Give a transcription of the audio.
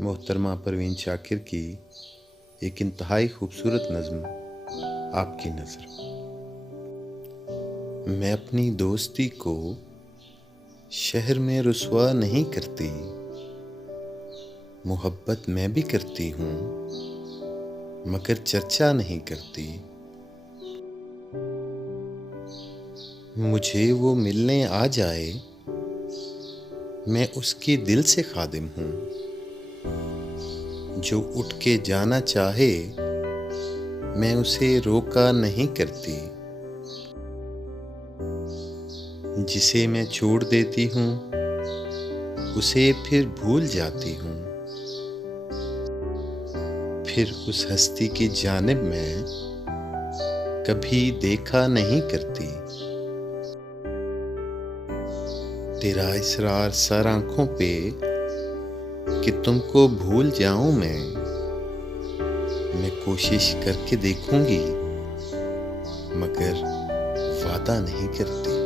मोहतरमा परवीन शाकिर की एक इंतहाई खूबसूरत नज़्म आपकी नज़र। मैं अपनी दोस्ती को शहर में रुसवा नहीं करती, मोहब्बत मैं भी करती हूँ मगर चर्चा नहीं करती। मुझे वो मिलने आ जाए, मैं उसकी दिल से खादिम हूँ। जो उठ के जाना चाहे, मैं उसे रोका नहीं करती। जिसे मैं छोड़ देती हूँ, उसे फिर भूल जाती हूँ। फिर उस हस्ती की जानिब मैं कभी देखा नहीं करती। तेरा इसरार सर आँखों पे कि तुमको भूल जाऊं मैं कोशिश करके देखूंगी मगर वादा नहीं करती।